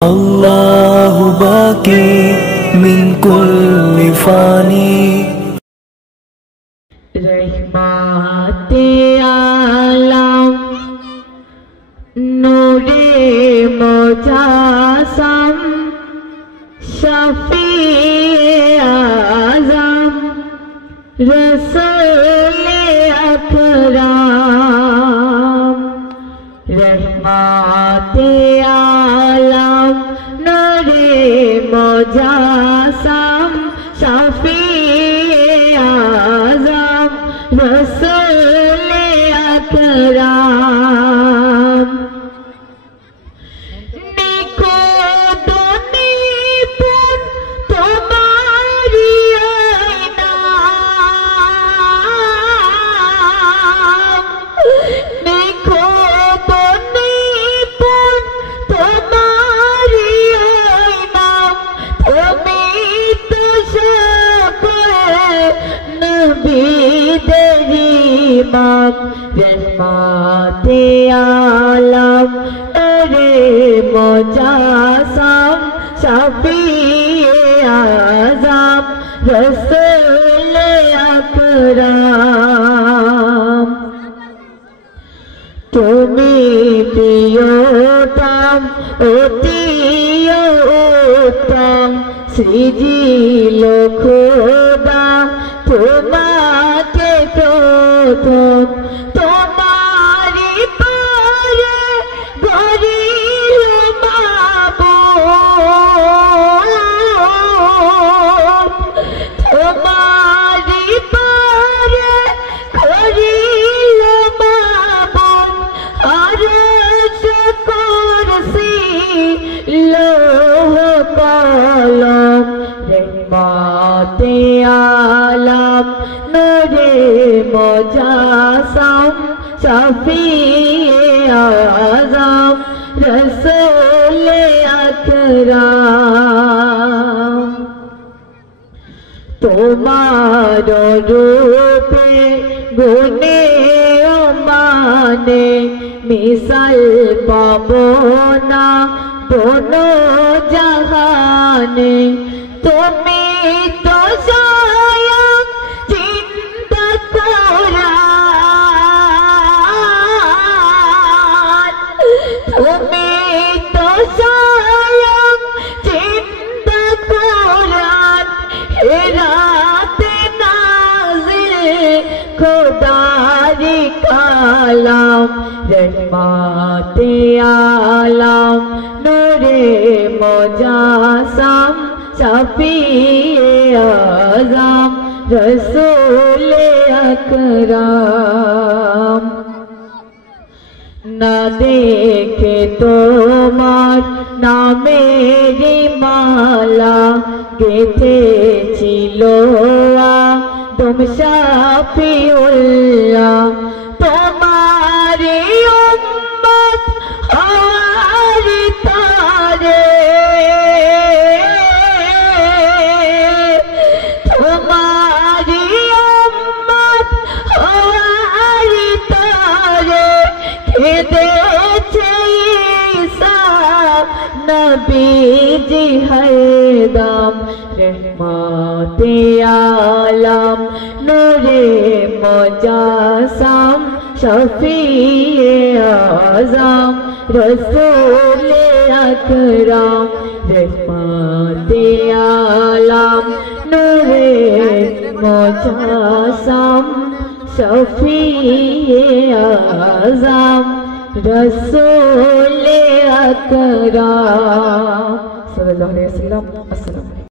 अल्लाहु बाकी मिन कुल्लि फानी रहमते आलम नूरे मुजासम शफीए आज़म रसूले अकरम रहमते आलम नूरे मुजासम शफीए आज़म रसूले अकरम रहमते आलम नूरे मुजासम शफीए आज़म रसूले अकरम তুমি প্রিয়তম অতি উত্তম সৃজিল খোদা তোমাকে প্রথম তোমারি পরে গরিল মাবুদ তোমারি পরে গরিল মাবুদ আরশ কুরসি লৌহ কলম रहमते आलम नूरे मुजासम शफीए आज़म रसूले अकरम तुम्हार रूपे गुणे माने मिसाल पाबो ना दोनों जहाने তুমি তো স্বয়ং চিন্তা কোরআন তুমি তো স্বয়ং চিন্তা কোরআন হেরাতে নাজিল খোদারি কালাম रहमते आलम नूरे मुजासम शफीए आज़म रसूले अकरम ना देखे তোমার নামেরি মালা গেঁথেছিল আদম শফিউল্লাহ তোমারি উম্মত হওয়ারি তরে তোমারি উম্মত হওয়ারি তরে খেদেছে ঈসা নবীজি হরদম रहमते आलम नूरे मुजासम शफीए आज़म रसूले अकरम रहमते आलम नूरे मुजासम शफीए आज़म रसूले अकरम सल्लल्लाहु अलैहि वसल्लम।